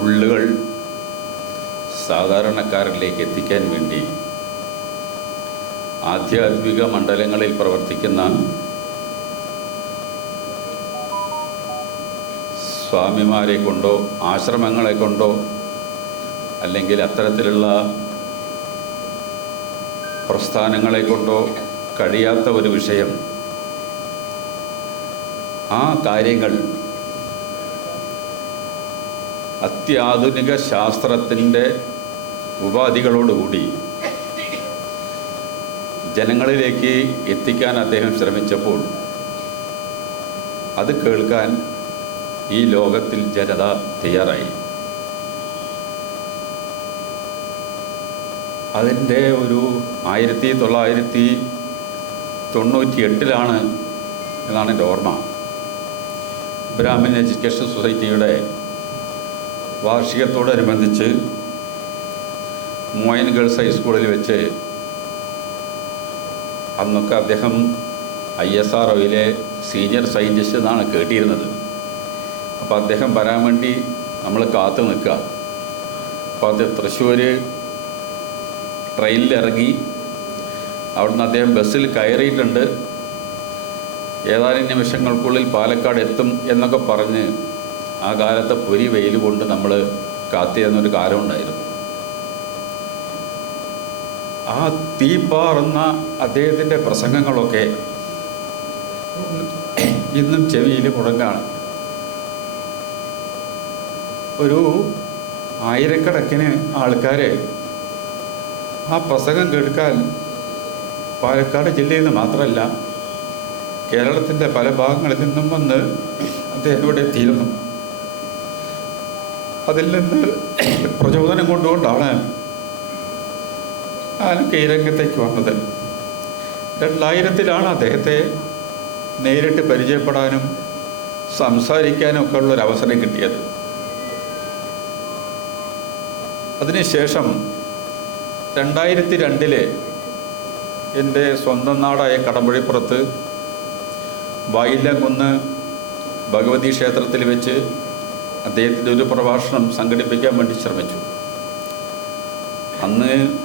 ഉള്ളുകൾ സാധാരണക്കാരിലേക്ക് എത്തിക്കാൻ വേണ്ടി ആധ്യാത്മിക മണ്ഡലങ്ങളിൽ പ്രവർത്തിക്കുന്ന സ്വാമിമാരെ കൊണ്ടോ ആശ്രമങ്ങളെ കൊണ്ടോ അല്ലെങ്കിൽ അത്തരത്തിലുള്ള പ്രസ്ഥാനങ്ങളെ കൊണ്ടോ കഴിയാത്ത ഒരു വിഷയം. ആ കാര്യങ്ങൾ അത്യാധുനിക ശാസ്ത്രത്തിന്റെ ഉപാധികളോടുകൂടി ജനങ്ങളിലേക്ക് എത്തിക്കാൻ അദ്ദേഹം ശ്രമിച്ചപ്പോൾ അത് കേൾക്കാൻ ഈ ലോകത്തിൽ ജനത തയ്യാറായി. അതിന്റെ ഒരു ആയിരത്തി തൊള്ളായിരത്തി തൊണ്ണൂറ്റി എട്ടിലാണ് എന്നാണ് എന്റെ ഓർമ്മ. ബ്രാഹ്മിൻ എഡ്യൂക്കേഷൻ സൊസൈറ്റിയുടെ വാർഷികത്തോടനുബന്ധിച്ച് മോയൻ ഗേൾസ് ഹൈസ്കൂളിൽ വെച്ച് അന്നൊക്കെ അദ്ദേഹം ഐ എസ് ആർ ഒയിലെ സീനിയർ സയന്റിസ്റ്റ് എന്നാണ് കേട്ടിരുന്നത്. അപ്പോൾ അദ്ദേഹം വരാൻ വേണ്ടി നമ്മൾ കാത്തു നിൽക്കുക. അപ്പോൾ അത് തൃശ്ശൂർ ട്രെയിനിലിറങ്ങി അവിടുന്ന് അദ്ദേഹം ബസ്സിൽ കയറിയിട്ടുണ്ട്. ഏതാനും നിമിഷങ്ങൾക്കുള്ളിൽ പാലക്കാട് എത്തും എന്നൊക്കെ പറഞ്ഞ് ആ കാലത്തെ പൊരി വെയിൽ കൊണ്ട് നമ്മൾ കാത്തിരുന്നൊരു കാലമുണ്ടായിരുന്നു ആ തീപ്പാറുന്ന അദ്ദേഹത്തിന്റെ പ്രസംഗങ്ങളൊക്കെ ഇന്നും ചെവിയിൽ മുടങ്ങാണ്. ഒരു ആയിരക്കണക്കിന് ആൾക്കാരെ ആ പ്രസംഗം കേൾക്കാൻ പാലക്കാട് ജില്ലയിൽ നിന്ന് മാത്രമല്ല കേരളത്തിന്റെ പല ഭാഗങ്ങളിൽ നിന്നും വന്ന് അദ്ദേഹം ഇവിടെ എത്തിയിരുന്നു. അതിൽ നിന്ന് പ്രചോദനം കൊണ്ടുകൊണ്ടാണ് ഞാനൊക്കെ ഈ രംഗത്തേക്ക് വന്നത്. രണ്ടായിരത്തിലാണ് അദ്ദേഹത്തെ നേരിട്ട് പരിചയപ്പെടാനും സംസാരിക്കാനും ഒക്കെ ഉള്ളൊരു അവസരം കിട്ടിയത്. അതിനുശേഷം രണ്ടായിരത്തി രണ്ടിലെ എന്റെ സ്വന്തം നാടായ കടമ്പുഴിപ്പുറത്ത് വായില്ലംകുന്ന് ഭഗവതി ക്ഷേത്രത്തിൽ വെച്ച് അദ്ദേഹത്തിന്റെ ഒരു പ്രഭാഷണം സംഘടിപ്പിക്കാൻ വേണ്ടി ശ്രമിച്ചു. അന്ന്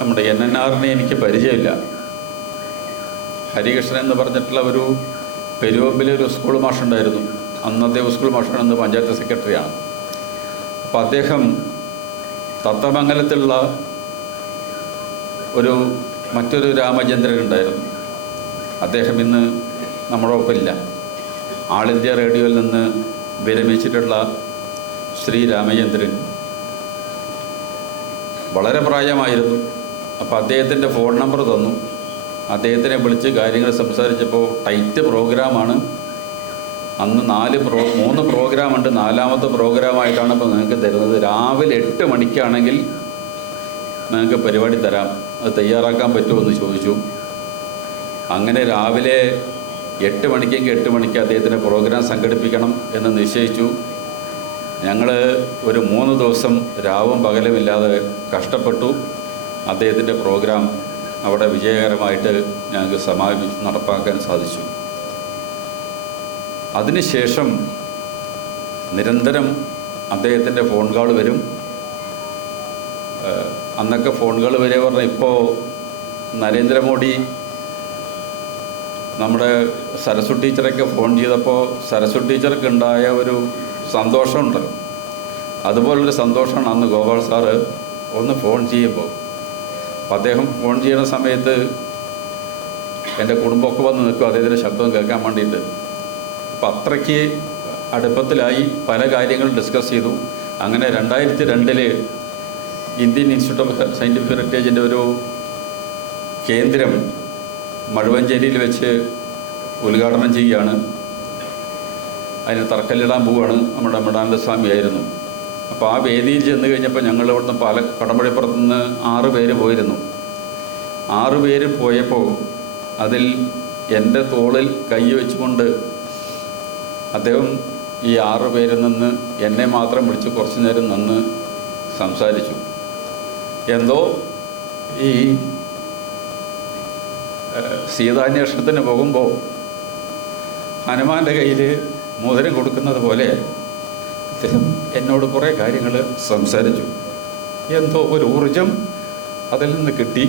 നമ്മുടെ എൻ എൻ ആറിനെ എനിക്ക് പരിചയമില്ല. ഹരികൃഷ്ണൻ എന്ന് പറഞ്ഞിട്ടുള്ള ഒരു പെരുവമ്പിലെ ഒരു സ്കൂൾ മാഷുണ്ടായിരുന്നു. അന്നത്തെ സ്കൂൾ മാഷാണ് ഇന്ന് പഞ്ചായത്ത് സെക്രട്ടറിയാണ്. അപ്പോൾ അദ്ദേഹം തത്തമംഗലത്തുള്ള ഒരു മറ്റൊരു രാമചന്ദ്രൻ ഉണ്ടായിരുന്നു അദ്ദേഹം ഇന്ന് നമ്മുടെ ഒപ്പമില്ല. ആൾ ഇന്ത്യ റേഡിയോയിൽ നിന്ന് വിരമിച്ചിട്ടുള്ള ശ്രീ രാമചന്ദ്രൻ വളരെ പ്രായമായിരുന്നു. അപ്പോൾ അദ്ദേഹത്തിന്റെ ഫോൺ നമ്പർ തന്നു. അദ്ദേഹത്തിനെ വിളിച്ച് കാര്യങ്ങൾ സംസാരിച്ചപ്പോൾ ടൈറ്റ് പ്രോഗ്രാമാണ് അന്ന് നാല് പ്രോ മൂന്ന് പ്രോഗ്രാമുണ്ട് നാലാമത്തെ പ്രോഗ്രാമായിട്ടാണ് ഇപ്പോൾ നിങ്ങൾക്ക് തരുന്നത്. രാവിലെ എട്ട് മണിക്കാണെങ്കിൽ നിങ്ങൾക്ക് പരിപാടി തരാം. അത് തയ്യാറാക്കാൻ പറ്റുമോ എന്ന് ചോദിച്ചു. അങ്ങനെ രാവിലെ എട്ട് മണിക്കെങ്കിൽ എട്ട് മണിക്ക് അദ്ദേഹത്തിന്റെ പ്രോഗ്രാം സംഘടിപ്പിക്കണം എന്ന് നിശ്ചയിച്ചു. ഞങ്ങൾ ഒരു മൂന്ന് ദിവസം രാവും പകലുമില്ലാതെ കഷ്ടപ്പെട്ടു. അദ്ദേഹത്തിന്റെ പ്രോഗ്രാം അവിടെ വിജയകരമായിട്ട് ഞങ്ങൾക്ക് സമാപിച്ച് നടപ്പാക്കാൻ സാധിച്ചു. അതിനുശേഷം നിരന്തരം അദ്ദേഹത്തിന്റെ ഫോൺ കോൾ വരും. അന്നൊക്കെ ഫോൺ കോൾ വരെ പറഞ്ഞാൽ ഇപ്പോൾ നരേന്ദ്രമോദി നമ്മുടെ സരസ്വ ടീച്ചറൊക്കെ ഫോൺ ചെയ്തപ്പോൾ സരസ്വ ടീച്ചർക്ക് ഉണ്ടായ ഒരു സന്തോഷമുണ്ടല്ലോ അതുപോലൊരു സന്തോഷമാണ് അന്ന് ഗോപാൽ സാറ് ഒന്ന് ഫോൺ ചെയ്യുമ്പോൾ അപ്പോൾ അദ്ദേഹം ഫോൺ ചെയ്യുന്ന സമയത്ത് എന്റെ കുടുംബമൊക്കെ വന്ന് നിൽക്കും അദ്ദേഹത്തിന്റെ ശബ്ദം കേൾക്കാൻ വേണ്ടിയിട്ട്. അപ്പം അത്രയ്ക്ക് അടുപ്പത്തിലായി പല കാര്യങ്ങളും ഡിസ്കസ് ചെയ്തു. അങ്ങനെ രണ്ടായിരത്തി രണ്ടിൽ ഇന്ത്യൻ ഇൻസ്റ്റിറ്റ്യൂട്ട് ഓഫ് സയന്റിഫിക് ഹെറിറ്റേജിന്റെ ഒരു കേന്ദ്രം മഴുവഞ്ചേരിയിൽ വെച്ച് ഉദ്ഘാടനം ചെയ്യുകയാണ്. അതിന് തറക്കല്ലിടാൻ പോവുകയാണ് നമ്മുടെ അമ്മടാനന്ദ സ്വാമിയായിരുന്നു. അപ്പോൾ ആ വേദിയിൽ ചെന്ന് കഴിഞ്ഞപ്പോൾ ഞങ്ങൾ ഇവിടുന്ന് പാല കടമ്പഴിപ്പുറത്ത് നിന്ന് ആറ് പേര് പോയിരുന്നു. ആറ് പേര് പോയപ്പോൾ അതിൽ എന്റെ തോളിൽ കൈ വെച്ചുകൊണ്ട് അദ്ദേഹം ഈ ആറ് പേരിൽ നിന്ന് എന്നെ മാത്രം വിളിച്ച് കുറച്ചു നേരം നിന്ന് സംസാരിച്ചു. എന്തോ ഈ സീതാന്വേഷണത്തിന് പോകുമ്പോൾ ഹനുമാന്റെ കയ്യിൽ മോതിരം കൊടുക്കുന്നത് പോലെ അദ്ദേഹം എന്നോട് കുറേ കാര്യങ്ങൾ സംസാരിച്ചു. എന്തോ ഒരു ഊർജം അതിൽ നിന്ന് കിട്ടി.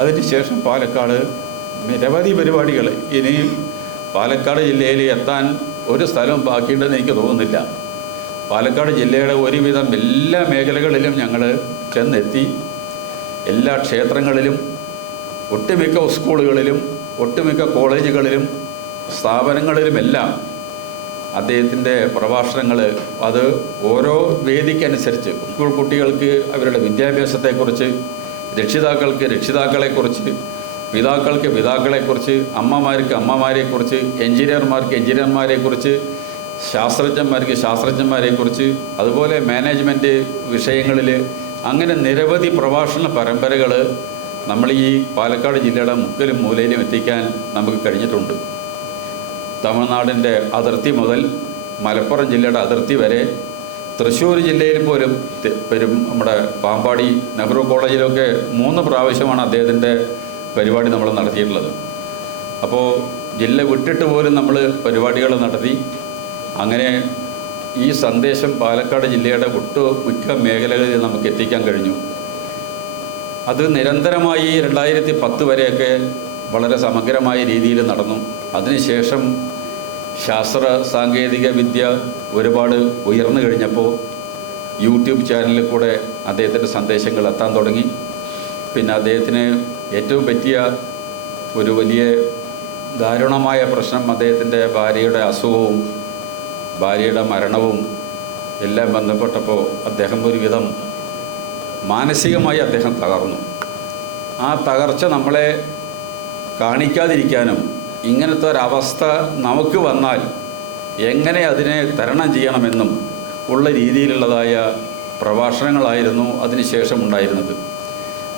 അതിനുശേഷം പാലക്കാട് നിരവധി പരിപാടികൾ ഇനി പാലക്കാട് ജില്ലയിൽ എത്താൻ ഒരു സ്ഥലം ബാക്കിയുണ്ടെന്ന് എനിക്ക് തോന്നുന്നില്ല. പാലക്കാട് ജില്ലയുടെ ഒരുവിധം എല്ലാ മേഖലകളിലും ഞങ്ങൾ ചെന്നെത്തി. എല്ലാ ക്ഷേത്രങ്ങളിലും ഒട്ടുമിക്ക സ്കൂളുകളിലും ഒട്ടുമിക്ക കോളേജുകളിലും സ്ഥാപനങ്ങളിലുമെല്ലാം അദ്ദേഹത്തിന്റെ പ്രഭാഷണങ്ങൾ അത് ഓരോ വേദിക്കനുസരിച്ച് സ്കൂൾ കുട്ടികൾക്ക് അവരുടെ വിദ്യാഭ്യാസത്തെക്കുറിച്ച് രക്ഷിതാക്കൾക്ക് രക്ഷിതാക്കളെക്കുറിച്ച് പിതാക്കൾക്ക് പിതാക്കളെക്കുറിച്ച് അമ്മമാർക്ക് അമ്മമാരെക്കുറിച്ച് എഞ്ചിനീയർമാർക്ക് എഞ്ചിനീയർമാരെക്കുറിച്ച് ശാസ്ത്രജ്ഞന്മാർക്ക് ശാസ്ത്രജ്ഞന്മാരെക്കുറിച്ച് അതുപോലെ മാനേജ്മെന്റ് വിഷയങ്ങളിൽ അങ്ങനെ നിരവധി പ്രഭാഷണ പരമ്പരകൾ നമ്മൾ ഈ പാലക്കാട് ജില്ലയുടെ മുക്കലും മൂലയിലും എത്തിക്കാൻ നമുക്ക് കഴിഞ്ഞിട്ടുണ്ട്. തമിഴ്നാടിന്റെ അതിർത്തി മുതൽ മലപ്പുറം ജില്ലയുടെ അതിർത്തി വരെ തൃശ്ശൂർ ജില്ലയിൽ പോലും പെരും നമ്മുടെ പാമ്പാടി നെഹ്റു കോളേജിലൊക്കെ മൂന്ന് പ്രാവശ്യമാണ് അദ്ദേഹത്തിന്റെ പരിപാടി നമ്മൾ നടത്തിയിട്ടുള്ളത്. അപ്പോൾ ജില്ല വിട്ടിട്ട് പോലും നമ്മൾ പരിപാടികൾ നടത്തി. അങ്ങനെ ഈ സന്ദേശം പാലക്കാട് ജില്ലയുടെ ഒട്ടു മിക്ക മേഖലകളിൽ നമുക്ക് എത്തിക്കാൻ കഴിഞ്ഞു. അത് നിരന്തരമായി രണ്ടായിരത്തി പത്ത് വരെയൊക്കെ വളരെ സമഗ്രമായ രീതിയിൽ നടന്നു. അതിനുശേഷം ശാസ്ത്ര സാങ്കേതിക വിദ്യ ഒരുപാട് ഉയർന്നു കഴിഞ്ഞപ്പോൾ യൂട്യൂബ് ചാനലിൽ കൂടെ അദ്ദേഹത്തിന്റെ സന്ദേശങ്ങൾ എത്താൻ തുടങ്ങി. പിന്നെ അദ്ദേഹത്തിന് ഏറ്റവും പറ്റിയ ഒരു വലിയ ദാരുണമായ പ്രശ്നം അദ്ദേഹത്തിന്റെ ഭാര്യയുടെ അസുഖവും ഭാര്യയുടെ മരണവും എല്ലാം ബന്ധപ്പെട്ടപ്പോൾ അദ്ദേഹം ഒരുവിധം മാനസികമായി അദ്ദേഹം തകർന്നു. ആ തകർച്ച നമ്മളെ കാണിക്കാതിരിക്കാനും ഇങ്ങനത്തെ ഒരവസ്ഥ നമുക്ക് വന്നാൽ എങ്ങനെ അതിനെ തരണം ചെയ്യണമെന്നും ഉള്ള രീതിയിലുള്ളതായ പ്രഭാഷണങ്ങളായിരുന്നു അതിനുശേഷം ഉണ്ടായിരുന്നത്.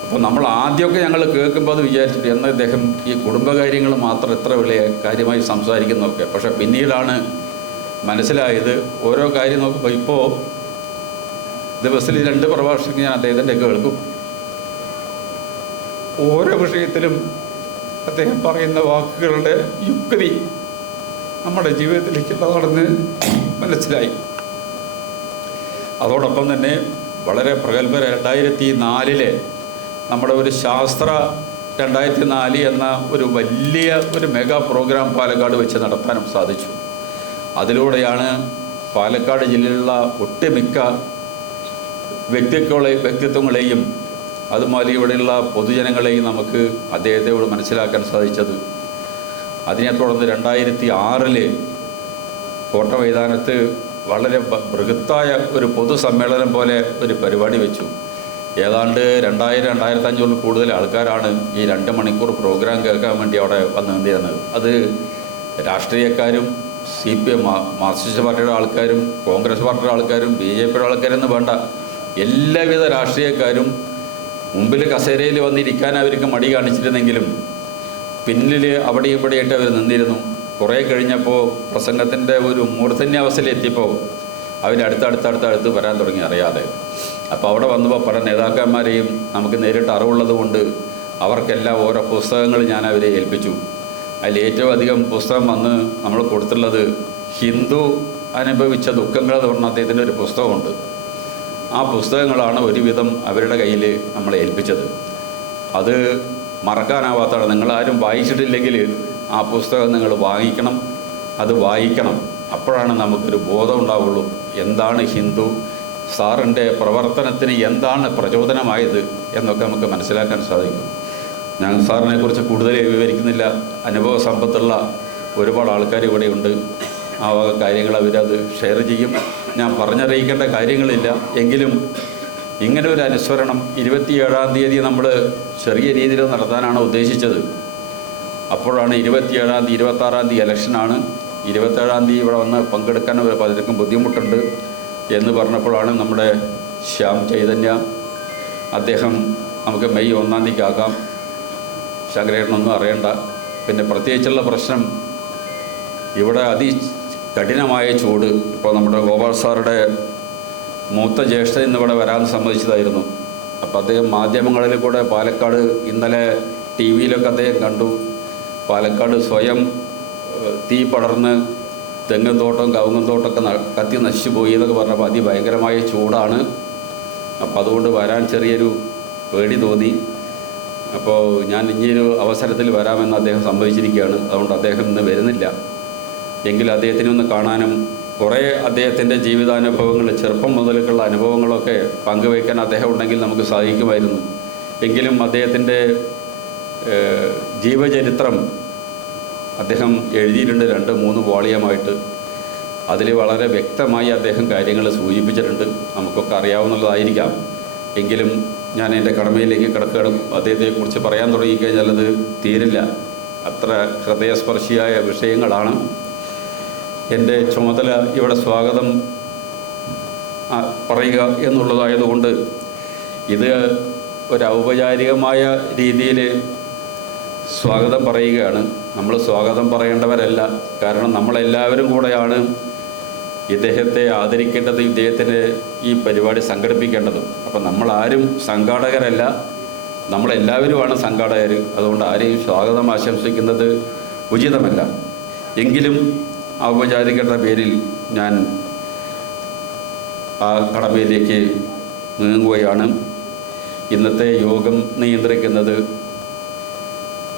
അപ്പോൾ നമ്മൾ ആദ്യമൊക്കെ ഞങ്ങൾ കേൾക്കുമ്പോൾ അത് വിചാരിച്ചിട്ട് എന്നാൽ ഇദ്ദേഹം ഈ കുടുംബകാര്യങ്ങൾ മാത്രം എത്ര വലിയ കാര്യമായി സംസാരിക്കുന്നതൊക്കെ പക്ഷേ പിന്നീടാണ് മനസ്സിലായത് ഓരോ കാര്യം നോക്കുമ്പോൾ ഇപ്പോൾ ദിവസത്തിൽ രണ്ട് പ്രഭാഷണം ഞാൻ അദ്ദേഹത്തിന്റെ കേൾക്കും. ഓരോ വിഷയത്തിലും അദ്ദേഹം പറയുന്ന വാക്കുകളുടെ യുക്തി നമ്മുടെ ജീവിതത്തിലേക്കുള്ളതാണെന്ന് മനസ്സിലായി. അതോടൊപ്പം തന്നെ വളരെ പ്രഗത്ഭ രണ്ടായിരത്തി നാലിലെ നമ്മുടെ ഒരു ശാസ്ത്ര രണ്ടായിരത്തി നാല് എന്ന ഒരു വലിയ ഒരു മെഗാ പ്രോഗ്രാം പാലക്കാട് വെച്ച് നടത്താനും സാധിച്ചു. അതിലൂടെയാണ് പാലക്കാട് ജില്ലയിലുള്ള ഒട്ടുമിക്ക വ്യക്തിത്വങ്ങളെ വ്യക്തിത്വങ്ങളെയും അതുപോലെ ഇവിടെയുള്ള പൊതുജനങ്ങളെയും നമുക്ക് അദ്ദേഹത്തോട് മനസ്സിലാക്കാൻ സാധിച്ചത്. അതിനെ തുടർന്ന് രണ്ടായിരത്തി ആറിൽ കോട്ട മൈതാനത്ത് വളരെ ബൃഹത്തായ ഒരു പൊതുസമ്മേളനം പോലെ ഒരു പരിപാടി വെച്ചു. ഏതാണ്ട് രണ്ടായിരം രണ്ടായിരത്തി അഞ്ഞൂറിൽ കൂടുതൽ ആൾക്കാരാണ് ഈ രണ്ട് മണിക്കൂർ പ്രോഗ്രാം കേൾക്കാൻ വേണ്ടി അവിടെ വന്നു അത് രാഷ്ട്രീയക്കാരും സി പി എം മാർക്സിസ്റ്റ് പാർട്ടിയുടെ ആൾക്കാരും കോൺഗ്രസ് പാർട്ടിയുടെ ആൾക്കാരും ബി ജെ പിയുടെ ആൾക്കാരെന്ന് വേണ്ട എല്ലാവിധ രാഷ്ട്രീയക്കാരും മുമ്പിൽ കസേരയിൽ വന്നിരിക്കാൻ അവർക്ക് മടി കാണിച്ചിരുന്നെങ്കിലും പിന്നിൽ അവിടെ ഇവിടെയായിട്ട് അവർ നിന്നിരുന്നു. കുറേ കഴിഞ്ഞപ്പോൾ പ്രസംഗത്തിന്റെ ഒരു മൂർധന്യാവസ്ഥയിലെത്തിയപ്പോൾ അവർ അടുത്തടുത്തടുത്തടുത്ത് വരാൻ തുടങ്ങി അറിയാതെ. അപ്പോൾ അവിടെ വന്നപ്പോൾ പല നേതാക്കന്മാരെയും നമുക്ക് നേരിട്ട് അറിവുള്ളത് കൊണ്ട് അവർക്കെല്ലാം ഓരോ പുസ്തകങ്ങൾ ഞാൻ അവരെ ഏൽപ്പിച്ചു. അതിൽ ഏറ്റവും അധികം പുസ്തകം വന്ന് നമ്മൾ കൊടുത്തുള്ളത് ഹിന്ദു അനുഭവിച്ച ദുഃഖങ്ങൾ എന്ന് പറഞ്ഞ അദ്ദേഹത്തിന്റെ ഒരു പുസ്തകമുണ്ട്. ആ പുസ്തകങ്ങളാണ് ഒരുവിധം അവരുടെ കയ്യിൽ നമ്മളെ ഏൽപ്പിച്ചത്. അത് മറക്കാനാവാത്തതാണ്. നിങ്ങളാരും വായിച്ചിട്ടില്ലെങ്കിൽ ആ പുസ്തകം നിങ്ങൾ വാങ്ങിക്കണം. അത് വായിക്കണം. അപ്പോഴാണ് നമുക്കൊരു ബോധം ഉണ്ടാവുള്ളൂ. എന്താണ് ഹിന്ദു? സാറിന്റെ പ്രവർത്തനത്തിന് എന്താണ് പ്രചോദനമായത് എന്നൊക്കെ നമുക്ക് മനസ്സിലാക്കാൻ സാധിക്കും. ഞാൻ സാറിനെക്കുറിച്ച് കൂടുതൽ വിവരിക്കുന്നില്ല. അനുഭവ സമ്പത്തുള്ള ഒരുപാട് ആൾക്കാർ ഇവിടെയുണ്ട് ആ വക കാര്യങ്ങൾ അവരത് ഷെയർ ചെയ്യും. ഞാൻ പറഞ്ഞറിയിക്കേണ്ട കാര്യങ്ങളില്ല. എങ്കിലും ഇങ്ങനെ ഒരു അനുസ്മരണം ഇരുപത്തിയേഴാം തീയതി നമ്മൾ ചെറിയ രീതിയിൽ നടത്താനാണ് ഉദ്ദേശിച്ചത്. അപ്പോഴാണ് ഇരുപത്തിയേഴാം തീയതി ഇരുപത്താറാം തീയതി ഇലക്ഷനാണ് ഇരുപത്തേഴാം തീയതി ഇവിടെ വന്ന് പങ്കെടുക്കാൻ പലർക്കും ബുദ്ധിമുട്ടുണ്ട് എന്ന് പറഞ്ഞപ്പോഴാണ് നമ്മുടെ ശ്യാം ചൈതന്യ. അദ്ദേഹം നമുക്ക് മെയ് ഒന്നാം തീയതിക്ക് ആക്കാം ശങ്കരേട്ടനൊന്നും അറിയണ്ട. പിന്നെ പ്രത്യേകിച്ചുള്ള പ്രശ്നം ഇവിടെ അതി കഠിനമായ ചൂട്. ഇപ്പോൾ നമ്മുടെ ഗോപാൽ സാറുടെ മൂത്ത ജ്യേഷ്ഠൻ ഇന്നിവിടെ വരാൻ സമ്മതിച്ചതായിരുന്നു. അപ്പോൾ അദ്ദേഹം മാധ്യമങ്ങളിൽ കൂടെ പാലക്കാട് ഇന്നലെ ടി വിയിലൊക്കെ അദ്ദേഹം കണ്ടു. പാലക്കാട് സ്വയം തീ പടർന്ന് തെങ്ങും തോട്ടം കവുങ്ങും തോട്ടമൊക്കെ കത്തി നശിച്ചു പോയി എന്നൊക്കെ പറഞ്ഞപ്പോൾ അതിഭയങ്കരമായ ചൂടാണ്. അപ്പോൾ അതുകൊണ്ട് വരാൻ ചെറിയൊരു പേടി തോന്നി. അപ്പോൾ ഞാൻ ഇനിയൊരു അവസരത്തിൽ വരാമെന്ന് അദ്ദേഹം സമ്മതിച്ചിരിക്കുകയാണ്. അതുകൊണ്ട് അദ്ദേഹം ഇന്ന് വരുന്നില്ല. എങ്കിൽ അദ്ദേഹത്തിനെ ഒന്ന് കാണാനും കുറേ അദ്ദേഹത്തിന്റെ ജീവിതാനുഭവങ്ങൾ ചെറുപ്പം മുതലേക്കുള്ള അനുഭവങ്ങളൊക്കെ പങ്കുവയ്ക്കാൻ അദ്ദേഹം ഉണ്ടെങ്കിൽ നമുക്ക് സാധിക്കുമായിരുന്നു. എങ്കിലും അദ്ദേഹത്തിന്റെ ജീവചരിത്രം അദ്ദേഹം എഴുതിയിട്ടുണ്ട് രണ്ട് മൂന്ന് വോളിയമായിട്ട്. അതിൽ വളരെ വ്യക്തമായി അദ്ദേഹം കാര്യങ്ങൾ സൂചിപ്പിച്ചിട്ടുണ്ട്. നമുക്കൊക്കെ അറിയാവുന്നതായിരിക്കാം. എങ്കിലും ഞാൻ എന്റെ കടമയിലേക്ക് കിടക്കുകയാണ്. അദ്ദേഹത്തെക്കുറിച്ച് പറയാൻ തുടങ്ങിക്കഴിഞ്ഞാൽ അത് തീരില്ല. അത്ര ഹൃദയസ്പർശിയായ വിഷയങ്ങളാണ്. എന്റെ ചുമതല ഇവിടെ സ്വാഗതം പറയുക എന്നുള്ളതായതുകൊണ്ട് ഇത് ഒരു ഔപചാരികമായ രീതിയിൽ സ്വാഗതം പറയുകയാണ്. നമ്മൾ സ്വാഗതം പറയേണ്ടവരല്ല. കാരണം നമ്മളെല്ലാവരും കൂടെയാണ് ഇദ്ദേഹത്തെ ആദരിക്കേണ്ടത് ഇദ്ദേഹത്തിന് ഈ പരിപാടി സംഘടിപ്പിക്കേണ്ടതും. അപ്പം നമ്മളാരും സംഘാടകരല്ല. നമ്മളെല്ലാവരുമാണ് സംഘാടകർ അതുകൊണ്ട് ആരെയും സ്വാഗതം ആശംസിക്കുന്നത് ഉചിതമല്ല. എങ്കിലും ഔപചാരികരുടെ പേരിൽ ഞാൻ ആ കടമയിലേക്ക് നീങ്ങുകയാണ്. ഇന്നത്തെ യോഗം നിയന്ത്രിക്കുന്നത്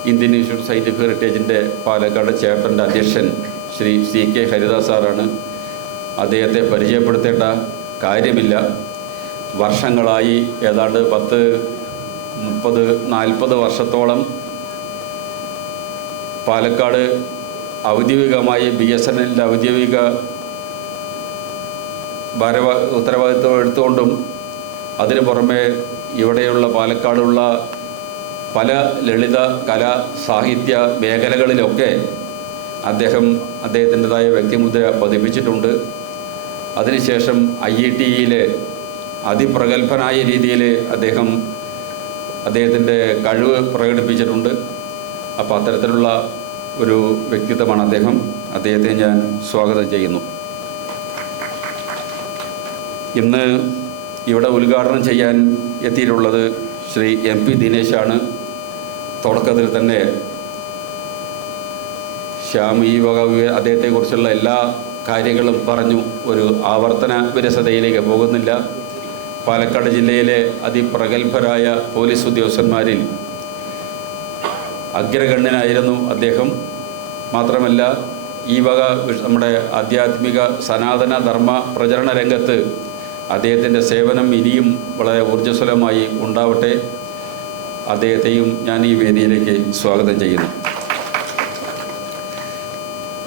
ഇന്ത്യൻ ഇൻസ്റ്റിറ്റ്യൂട്ട് സയന്റിഫിക് ഹെറിറ്റേജിന്റെ പാലക്കാട് ചാപ്റ്ററിന്റെ അധ്യക്ഷൻ ശ്രീ സി കെ ഹരിദാസ് സാറാണ്. അദ്ദേഹത്തെ പരിചയപ്പെടുത്തേണ്ട കാര്യമില്ല. വർഷങ്ങളായി ഏതാണ്ട് പത്ത് മുപ്പത് നാൽപ്പത് വർഷത്തോളം പാലക്കാട് ഔദ്യോഗികമായി ബി എസ് എൻ എല്ലിന്റെ ഔദ്യോഗിക ഭാരവ ഉത്തരവാദിത്വം എടുത്തുകൊണ്ടും അതിനു പുറമെ ഇവിടെയുള്ള പാലക്കാടുള്ള പല ലളിത കലാ സാഹിത്യ മേഖലകളിലൊക്കെ അദ്ദേഹം അദ്ദേഹത്തിന്റെതായ വ്യക്തിമുദ്ര പതിപ്പിച്ചിട്ടുണ്ട്. അതിനുശേഷം ഐ ഇ ടിയിലെ അതിപ്രഗത്ഭനായ രീതിയിൽ അദ്ദേഹം അദ്ദേഹത്തിന്റെ കഴിവ് പ്രകടിപ്പിച്ചിട്ടുണ്ട്. അപ്പോൾ അത്തരത്തിലുള്ള ഒരു വ്യക്തിത്വമാണ് അദ്ദേഹം. അദ്ദേഹത്തെ ഞാൻ സ്വാഗതം ചെയ്യുന്നു. ഇന്ന് ഇവിടെ ഉദ്ഘാടനം ചെയ്യാൻ എത്തിയിട്ടുള്ളത് ശ്രീ എം പി ദിനേശാണ്. തുടക്കത്തിൽ തന്നെ ശ്യാം ഈ വക അദ്ദേഹത്തെക്കുറിച്ചുള്ള എല്ലാ കാര്യങ്ങളും പറഞ്ഞു. ഒരു ആവർത്തന വിരസതയിലേക്ക് പോകുന്നില്ല. പാലക്കാട് ജില്ലയിലെ അതിപ്രഗത്ഭരായ പോലീസ് ഉദ്യോഗസ്ഥന്മാരിൽ അഗ്രഗണ്യനായിരുന്നു അദ്ദേഹം. മാത്രമല്ല ഈ വക നമ്മുടെ ആധ്യാത്മിക സനാതന ധർമ്മ പ്രചരണ രംഗത്ത് അദ്ദേഹത്തിന്റെ സേവനം ഇനിയും വളരെ ഊർജസ്വലമായി ഉണ്ടാവട്ടെ. അദ്ദേഹത്തെയും ഞാൻ ഈ വേദിയിലേക്ക് സ്വാഗതം ചെയ്യുന്നു.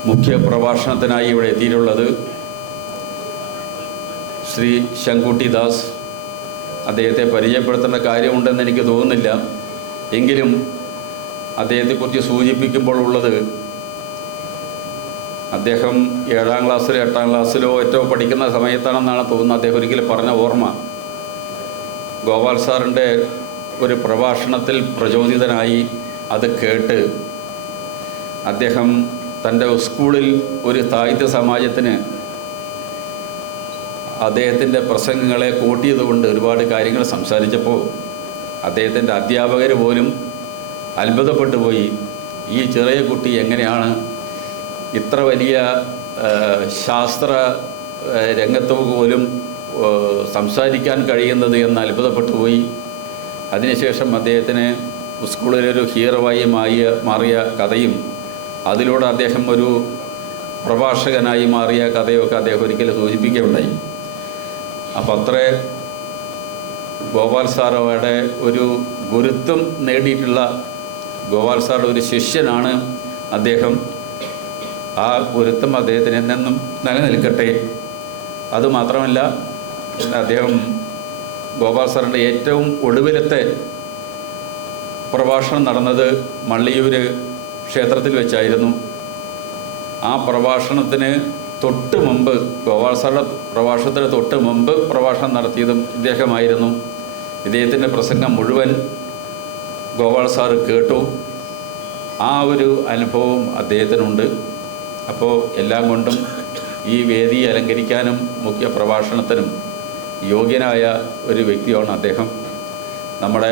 മുഖ്യ പ്രഭാഷണത്തിനായി ഇവിടെ എത്തിയിട്ടുള്ളത് ശ്രീ ശങ്കുട്ടി ദാസ്. അദ്ദേഹത്തെ പരിചയപ്പെടുത്തേണ്ട കാര്യമുണ്ടെന്ന് എനിക്ക് തോന്നുന്നില്ല. എങ്കിലും അദ്ദേഹത്തെക്കുറിച്ച് സൂചിപ്പിക്കുമ്പോൾ ഉള്ളത് അദ്ദേഹം ഏഴാം ക്ലാസ്സിലോ എട്ടാം ക്ലാസ്സിലോ ഏറ്റവും പഠിക്കുന്ന സമയത്താണെന്നാണ് തോന്നുന്നത്. അദ്ദേഹം ഒരിക്കലും പറഞ്ഞ ഓർമ്മ. ഗോപാൽ സാറിന്റെ ഒരു പ്രഭാഷണത്തിൽ പ്രചോദിതനായി അത് കേട്ട് അദ്ദേഹം തന്റെ സ്കൂളിൽ ഒരു സാഹിത്യ സമാജത്തിന് അദ്ദേഹത്തിന്റെ പ്രസംഗങ്ങളെ കൂട്ടിയതുകൊണ്ട് ഒരുപാട് കാര്യങ്ങൾ സംസാരിച്ചപ്പോൾ അദ്ദേഹത്തിന്റെ അധ്യാപകർ പോലും അത്ഭുതപ്പെട്ടു പോയി. ഈ ചെറിയ കുട്ടി എങ്ങനെയാണ് ഇത്ര വലിയ ശാസ്ത്ര രംഗത്ത് പോലും സംസാരിക്കാൻ കഴിയുന്നത് എന്ന് അത്ഭുതപ്പെട്ടു പോയി. അതിനുശേഷം അദ്ദേഹത്തിന് സ്കൂളിലൊരു ഹീറോവായി മാറിയ മാറിയ കഥയും അതിലൂടെ അദ്ദേഹം ഒരു പ്രഭാഷകനായി മാറിയ കഥയൊക്കെ അദ്ദേഹം ഒരിക്കലും സൂചിപ്പിക്കുകയുണ്ടായി. അപ്പം അത്രേ ഗോപാൽ സാറോയുടെ ഒരു ഗുരുത്വം നേടിയിട്ടുള്ള ഗോപാൽ സാറുടെ ഒരു ശിഷ്യനാണ്. അദ്ദേഹം ആ ഗുരുത്വം അദ്ദേഹത്തിന് എന്നെന്നും നിലനിൽക്കട്ടെ. അതുമാത്രമല്ല അദ്ദേഹം ഗോപാൽ സാറിന്റെ ഏറ്റവും ഒടുവിലത്തെ പ്രഭാഷണം നടന്നത് മള്ളിയൂർ ക്ഷേത്രത്തിൽ വെച്ചായിരുന്നു. ആ പ്രഭാഷണത്തിന് തൊട്ട് മുമ്പ് ഗോപാൽ സാറുടെ പ്രഭാഷണത്തിന് തൊട്ട് മുമ്പ് പ്രഭാഷണം നടത്തിയതും ഇദ്ദേഹമായിരുന്നു. ഇദ്ദേഹത്തിന്റെ പ്രസംഗം മുഴുവൻ ഗോപാൽ സാറ് കേട്ടു. ആ ഒരു അനുഭവം അദ്ദേഹത്തിനുണ്ട്. അപ്പോൾ എല്ലാം കൊണ്ടും ഈ വേദി അലങ്കരിക്കാനും മുഖ്യ പ്രഭാഷണത്തിനും യോഗ്യനായ ഒരു വ്യക്തിയാണ് അദ്ദേഹം. നമ്മുടെ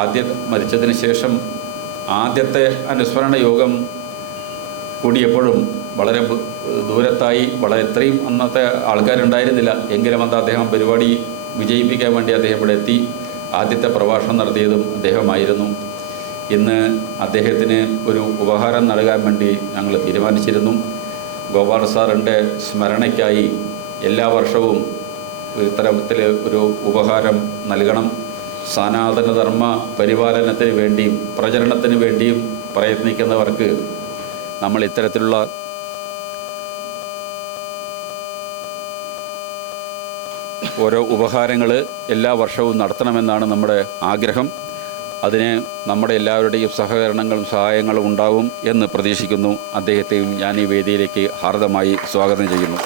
ആദ്യ മരിച്ചതിന് ശേഷം ആദ്യത്തെ അനുസ്മരണ യോഗം കൂടിയപ്പോഴും വളരെ ദൂരത്തായി വളരെ ഇത്രയും അന്നത്തെ ആൾക്കാരുണ്ടായിരുന്നില്ല. എങ്കിലും അന്ന് അദ്ദേഹം പരിപാടി വിജയിപ്പിക്കാൻ വേണ്ടി അദ്ദേഹം ഇവിടെ എത്തി. ആദ്യത്തെ പ്രഭാഷണം നടത്തിയതും അദ്ദേഹമായിരുന്നു. ഇന്ന് അദ്ദേഹത്തിന് ഒരു ഉപഹാരം നൽകാൻ വേണ്ടി ഞങ്ങൾ തീരുമാനിച്ചിരുന്നു. ഗോപാൽ സാറിന്റെ സ്മരണയ്ക്കായി എല്ലാ വർഷവും ഇത്തരത്തിൽ ഒരു ഉപഹാരം നൽകണം. സനാതനധർമ്മ പരിപാലനത്തിന് വേണ്ടിയും പ്രചരണത്തിന് വേണ്ടിയും പ്രയത്നിക്കുന്നവർക്ക് നമ്മൾ ഇത്തരത്തിലുള്ള ഓരോ ഉപഹാരങ്ങൾ എല്ലാ വർഷവും നടത്തണമെന്നാണ് നമ്മുടെ ആഗ്രഹം. അതിന് നമ്മുടെ എല്ലാവരുടെയും സഹകരണങ്ങളും സഹായങ്ങളും ഉണ്ടാവും എന്ന് പ്രതീക്ഷിക്കുന്നു. അദ്ദേഹത്തെയും ഞാൻ ഈ വേദിയിലേക്ക് ഹാർദമായി സ്വാഗതം ചെയ്യുന്നു.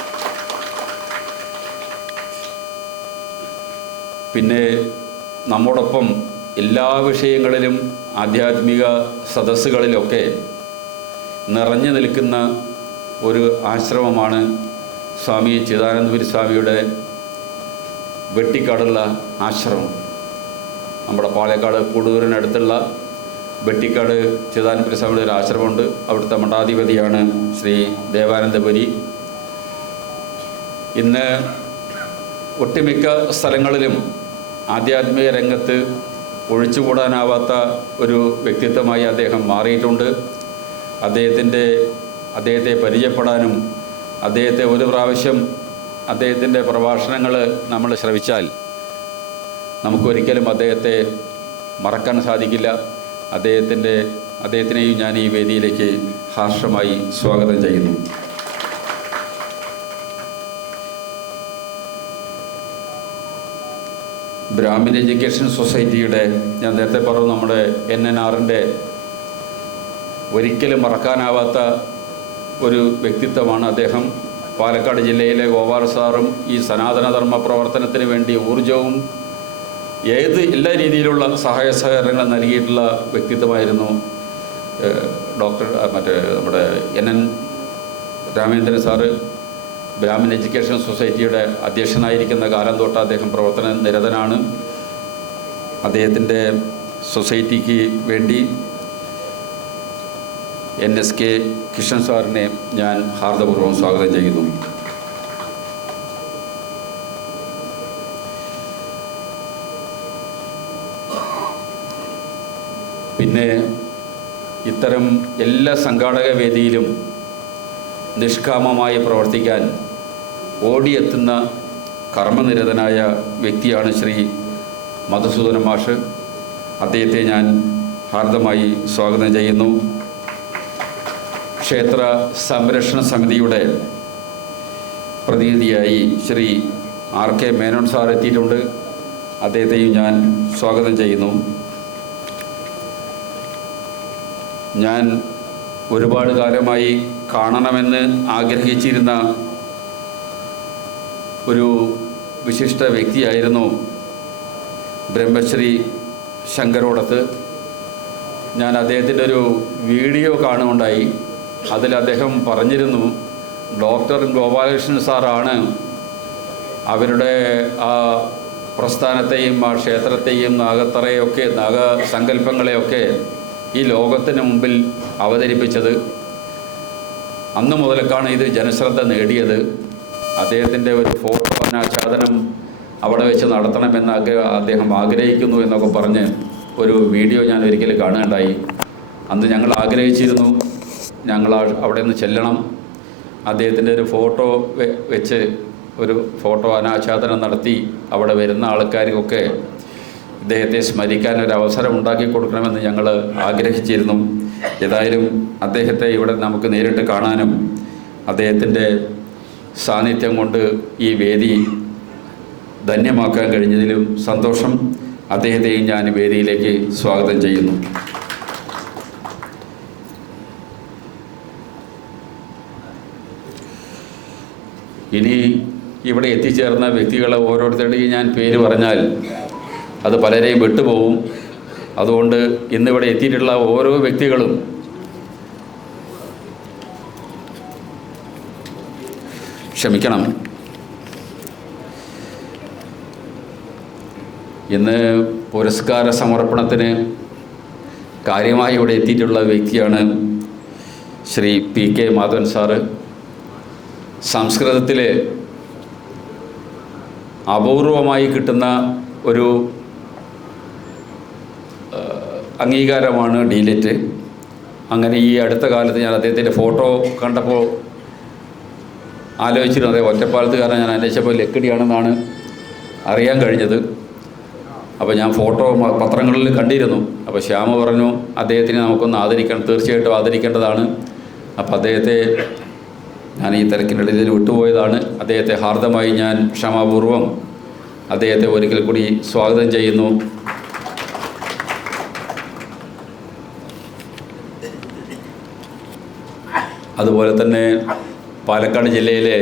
പിന്നെ നമ്മോടൊപ്പം എല്ലാ വിഷയങ്ങളിലും ആധ്യാത്മിക സദസ്സുകളിലൊക്കെ നിറഞ്ഞു നിൽക്കുന്ന ഒരു ആശ്രമമാണ് സ്വാമി ചിദാനന്ദപുരി സ്വാമിയുടെ വെട്ടിക്കാടുള്ള ആശ്രമം. നമ്മുടെ പാലക്കാട് കൂടൂരിനടുത്തുള്ള വെട്ടിക്കാട് ചിദാനന്ദപുരി സ്വാമിയുടെ ഒരു ആശ്രമമുണ്ട്. അവിടുത്തെ മഠാധിപതിയാണ് ശ്രീ ദേവാനന്ദപുരി. ഇന്ന് ഒട്ടുമിക്ക സ്ഥലങ്ങളിലും ആധ്യാത്മിക രംഗത്ത് ഒഴിച്ചുകൂടാനാവാത്ത ഒരു വ്യക്തിത്വമായി അദ്ദേഹം മാറിയിട്ടുണ്ട്. അദ്ദേഹത്തിന്റെ അദ്ദേഹത്തെ പരിചയപ്പെടാനും അദ്ദേഹത്തെ ഒരു പ്രാവശ്യം അദ്ദേഹത്തിന്റെ പ്രഭാഷണങ്ങൾ നമ്മൾ ശ്രവിച്ചാൽ നമുക്കൊരിക്കലും അദ്ദേഹത്തെ മറക്കാൻ സാധിക്കില്ല. അദ്ദേഹത്തിന്റെ അദ്ദേഹത്തിനെയും ഞാൻ ഈ വേദിയിലേക്ക് ഹാർഷമായി സ്വാഗതം ചെയ്യുന്നു. ബ്രാഹ്മിൻ എഡ്യൂക്കേഷൻ സൊസൈറ്റിയുടെ ഞാൻ നേരത്തെ പറഞ്ഞു നമ്മുടെ എൻ എൻ ആറിന്റെ ഒരിക്കലും മറക്കാനാവാത്ത ഒരു വ്യക്തിത്വമാണ് അദ്ദേഹം. പാലക്കാട് ജില്ലയിലെ ഗോപാൽ സാറും ഈ സനാതനധർമ്മ പ്രവർത്തനത്തിന് വേണ്ടി ഊർജവും ഏത് എല്ലാ രീതിയിലുള്ള സഹായ സഹകരണങ്ങൾ നൽകിയിട്ടുള്ള വ്യക്തിത്വമായിരുന്നു ഡോക്ടർ മറ്റേ നമ്മുടെ N N Ramendran sir brahmin education സൊസൈറ്റിയുടെ അധ്യക്ഷനായിരിക്കുന്ന കാലം തൊട്ട് അദ്ദേഹം പ്രവർത്തന നിരതനാണ്. അദ്ദേഹത്തിന്റെ സൊസൈറ്റിക്ക് വേണ്ടി എൻ എസ് കെ കിഷൻ സാറിനെ ഞാൻ ഹാർദപൂർവം സ്വാഗതം ചെയ്യുന്നു. പിന്നെ ഇത്തരം എല്ലാ സംഘാടക വേദിയിലും നിഷ്കാമമായി പ്രവർത്തിക്കാൻ ഓടിയെത്തുന്ന കർമ്മനിരതനായ വ്യക്തിയാണ് ശ്രീ മധുസൂദന മാഷ്. അദ്ദേഹത്തെ ഞാൻ ഹാർദമായി സ്വാഗതം ചെയ്യുന്നു. ക്ഷേത്ര സംരക്ഷണ സമിതിയുടെ പ്രതിനിധിയായി Shri R K Menon sir എത്തിയിട്ടുണ്ട്. അദ്ദേഹത്തെയും ഞാൻ സ്വാഗതം ചെയ്യുന്നു. ഞാൻ ഒരുപാട് കാലമായി കാണണമെന്ന് ആഗ്രഹിച്ചിരുന്ന ഒരു വിശിഷ്ട വ്യക്തിയായിരുന്നു ബ്രഹ്മശ്രീ ശങ്കരോടത്ത്. ഞാൻ അദ്ദേഹത്തിന്റെ ഒരു വീഡിയോ കാണുകയുണ്ടായി. അതിൽ അദ്ദേഹം പറഞ്ഞിരുന്നു ഡോക്ടർ ഗോപാലകൃഷ്ണൻ സാറാണ് അവരുടെ ആ പ്രസ്ഥാനത്തെയും ആ ക്ഷേത്രത്തെയും നാഗത്തറയൊക്കെ നാഗസങ്കല്പങ്ങളെയൊക്കെ ഈ ലോകത്തിന് മുമ്പിൽ അവതരിപ്പിച്ചത് അന്ന് മുതലക്കാണ് ഇത് ജനശ്രദ്ധ നേടിയത്. അദ്ദേഹത്തിന്റെ ഒരു ഫോട്ടോ അനാച്ഛാദനം അവിടെ വെച്ച് നടത്തണമെന്ന് ആഗ്രഹ അദ്ദേഹം ആഗ്രഹിക്കുന്നു എന്നൊക്കെ പറഞ്ഞ് ഒരു വീഡിയോ ഞാൻ ഒരിക്കൽ കാണുകയുണ്ടായി. അന്ന് ഞങ്ങൾ ആഗ്രഹിച്ചിരുന്നു ഞങ്ങൾ അവിടെ നിന്ന് ചെല്ലണം. അദ്ദേഹത്തിന്റെ ഒരു ഫോട്ടോ വെച്ച് ഒരു ഫോട്ടോ അനാച്ഛാദനം നടത്തി അവിടെ വരുന്ന ആൾക്കാർക്കൊക്കെ ഇദ്ദേഹത്തെ സ്മരിക്കാൻ ഒരു അവസരം ഉണ്ടാക്കി കൊടുക്കണമെന്ന് ഞങ്ങൾ ആഗ്രഹിച്ചിരുന്നു. ഏതായാലും അദ്ദേഹത്തെ ഇവിടെ നമുക്ക് നേരിട്ട് കാണാനും അദ്ദേഹത്തിന്റെ സാന്നിധ്യം കൊണ്ട് ഈ വേദി ധന്യമാക്കാൻ കഴിഞ്ഞതിലും സന്തോഷം. അദ്ദേഹത്തെയും ഞാൻ വേദിയിലേക്ക് സ്വാഗതം ചെയ്യുന്നു. ഇനി ഇവിടെ എത്തിച്ചേർന്ന വ്യക്തികളെ ഓരോരുത്തരുടെയും ഞാൻ പേര് പറഞ്ഞാൽ അത് പലരെയും വിട്ടുപോകും അതുകൊണ്ട് ഇന്നിവിടെ എത്തിയിട്ടുള്ള ഓരോ വ്യക്തികളും ക്ഷമിക്കണം. ഇന്ന് പുരസ്കാര സമർപ്പണത്തിന് കാര്യമായി ഇവിടെ എത്തിയിട്ടുള്ള വ്യക്തിയാണ് Shri P K Madhavan sir. സംസ്കൃതത്തിലെ അപൂർവമായി കിട്ടുന്ന ഒരു അംഗീകാരമാണ് ഡീലിറ്റ്. അങ്ങനെ ഈ അടുത്ത കാലത്ത് ഞാൻ അദ്ദേഹത്തിന്റെ ഫോട്ടോ കണ്ടപ്പോൾ ആലോചിച്ചിരുന്നു. അതേ ഒറ്റപ്പാലത്ത് കാരണം ഞാൻ അന്വേഷിച്ചപ്പോൾ ലക്കിടിയാണെന്നാണ് അറിയാൻ കഴിഞ്ഞത്. അപ്പോൾ ഞാൻ ഫോട്ടോ പത്രങ്ങളിൽ കണ്ടിരുന്നു. അപ്പോൾ ശ്യാമ പറഞ്ഞു അദ്ദേഹത്തിനെ നമുക്കൊന്ന് ആദരിക്കണം. തീർച്ചയായിട്ടും ആദരിക്കേണ്ടതാണ്. അപ്പോൾ അദ്ദേഹത്തെ ഞാൻ ഈ തിരക്കിനിടയിൽ വിട്ടുപോയതാണ്. അദ്ദേഹത്തെ ഹാർദമായി ഞാൻ ക്ഷമാപൂർവം അദ്ദേഹത്തെ ഒരിക്കൽ കൂടി സ്വാഗതം ചെയ്യുന്നു. അതുപോലെ തന്നെ പാലക്കാട് ജില്ലയിലെ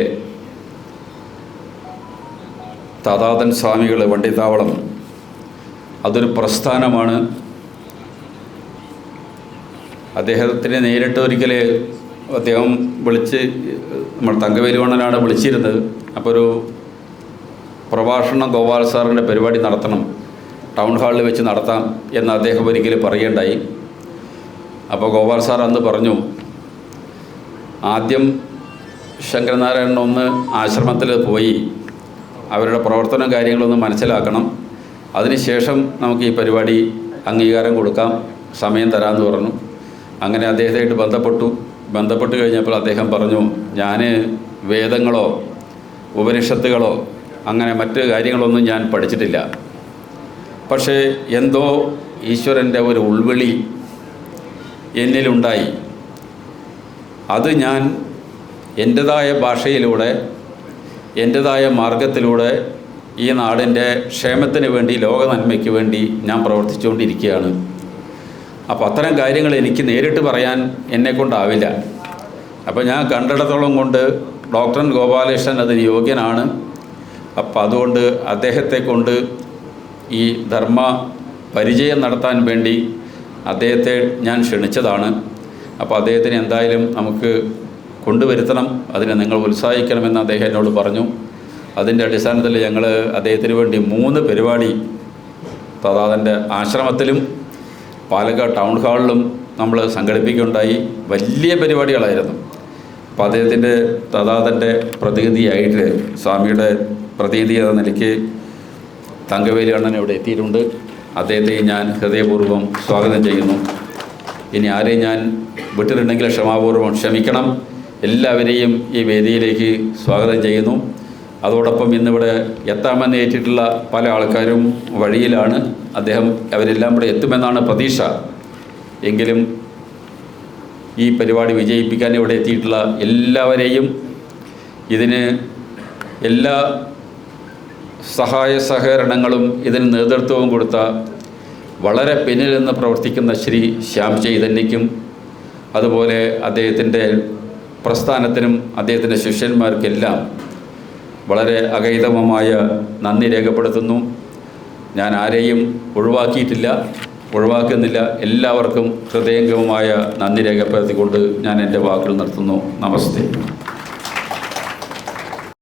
താതാതൻ സ്വാമികൾ വണ്ടിത്താവളം അതൊരു പ്രസ്ഥാനമാണ്. അദ്ദേഹത്തിനെ നേരിട്ട് ഒരിക്കൽ അദ്ദേഹം വിളിച്ച് നമ്മൾ തങ്കവേലുവണ്ണനാണ് വിളിച്ചിരുന്നത്. അപ്പോൾ ഒരു പ്രഭാഷണം ഗോപാൽ സാറിന്റെ പരിപാടി നടത്തണം ടൗൺ ഹാളിൽ വെച്ച് നടത്താം എന്ന് അദ്ദേഹം ഒരിക്കൽ പറയുകയുണ്ടായി. അപ്പോൾ ഗോപാൽ സാർ അന്ന് പറഞ്ഞു ആദ്യം ശങ്കരനാരായണൻ ഒന്ന് ആശ്രമത്തിൽ പോയി അവരുടെ പ്രവർത്തനം കാര്യങ്ങളൊന്ന് മനസ്സിലാക്കണം. അതിനുശേഷം നമുക്ക് ഈ പരിപാടി അംഗീകാരം കൊടുക്കാം. സമയം തരാമെന്ന് പറഞ്ഞു. അങ്ങനെ അദ്ദേഹത്തെയായിട്ട് ബന്ധപ്പെട്ടു. ബന്ധപ്പെട്ട് കഴിഞ്ഞപ്പോൾ അദ്ദേഹം പറഞ്ഞു ഞാൻ വേദങ്ങളോ ഉപനിഷത്തുകളോ അങ്ങനെ മറ്റ് കാര്യങ്ങളൊന്നും ഞാൻ പഠിച്ചിട്ടില്ല. പക്ഷേ എന്തോ ഈശ്വരന്റെ ഒരു ഉൾവിളി എന്നിലുണ്ടായി. അത് ഞാൻ എന്റെതായ ഭാഷയിലൂടെ എന്റെതായ മാർഗത്തിലൂടെ ഈ നാടിന്റെ ക്ഷേമത്തിന് വേണ്ടി ലോക നന്മയ്ക്ക് വേണ്ടി ഞാൻ പ്രവർത്തിച്ചുകൊണ്ടിരിക്കുകയാണ്. അപ്പോൾ അത്തരം കാര്യങ്ങൾ എനിക്ക് നേരിട്ട് പറയാൻ എന്നെക്കൊണ്ടാവില്ല. അപ്പോൾ ഞാൻ കണ്ടിടത്തോളം കൊണ്ട് ഡോക്ടർ ഗോപാലകൃഷ്ണൻ അതിന് യോഗ്യനാണ്. അപ്പം അതുകൊണ്ട് അദ്ദേഹത്തെ കൊണ്ട് ഈ ധർമ്മ പരിചയം നടത്താൻ വേണ്ടി അദ്ദേഹത്തെ ഞാൻ ക്ഷണിച്ചതാണ്. അപ്പോൾ അദ്ദേഹത്തിന് എന്തായാലും നമുക്ക് കൊണ്ടുവരുത്തണം. അതിനെ നിങ്ങൾ ഉത്സാഹിക്കണമെന്ന് അദ്ദേഹം എന്നോട് പറഞ്ഞു. അതിന്റെ അടിസ്ഥാനത്തിൽ ഞങ്ങൾ അദ്ദേഹത്തിന് വേണ്ടി മൂന്ന് പരിപാടി തഥാതന്റെ ആശ്രമത്തിലും പാലക്കാട് ടൗൺ ഹാളിലും നമ്മൾ സംഘടിപ്പിക്കുകയുണ്ടായി. വലിയ പരിപാടികളായിരുന്നു. അപ്പോൾ അദ്ദേഹത്തിന്റെ തഥാതന്റെ പ്രതിനിധിയായിട്ട് സ്വാമിയുടെ പ്രതിനിധി എന്ന നിലയ്ക്ക് തങ്കവേലി അണ്ണൻ ഇവിടെ എത്തിയിട്ടുണ്ട്. അദ്ദേഹത്തെ ഞാൻ ഹൃദയപൂർവം സ്വാഗതം ചെയ്യുന്നു. ഇനി ആരെയും ഞാൻ വിട്ടിട്ടുണ്ടെങ്കിൽ ക്ഷമാപൂർവം ക്ഷമിക്കണം. എല്ലാവരെയും ഈ വേദിയിലേക്ക് സ്വാഗതം ചെയ്യുന്നു. അതോടൊപ്പം ഇന്നിവിടെ എത്താമെന്ന് ഏറ്റിട്ടുള്ള പല ആൾക്കാരും വഴിയിലാണ്. അദ്ദേഹം അവരെല്ലാം ഇവിടെ എത്തുമെന്നാണ് പ്രതീക്ഷ. എങ്കിലും ഈ പരിപാടി വിജയിപ്പിക്കാൻ ഇവിടെ എത്തിയിട്ടുള്ള എല്ലാവരെയും ഇതിന് എല്ലാ സഹായ സഹകരണങ്ങളും ഇതിന് നേതൃത്വവും കൊടുത്ത വളരെ പിന്നിൽ നിന്ന് പ്രവർത്തിക്കുന്ന ശ്രീ ശ്യാം ചൈതന്യയ്ക്കും അതുപോലെ അദ്ദേഹത്തിന്റെ പ്രസ്ഥാനത്തിനും അദ്ദേഹത്തിന്റെ ശിഷ്യന്മാർക്കെല്ലാം വളരെ അകൈതമമായ നന്ദി രേഖപ്പെടുത്തുന്നു. ഞാൻ ആരെയും ഒഴിവാക്കിയിട്ടില്ല ഒഴിവാക്കുന്നില്ല. എല്ലാവർക്കും ഹൃദയംഗമമായ നന്ദി രേഖപ്പെടുത്തിക്കൊണ്ട് ഞാൻ എന്റെ വാക്കുകൾ നിർത്തുന്നു. നമസ്തേ.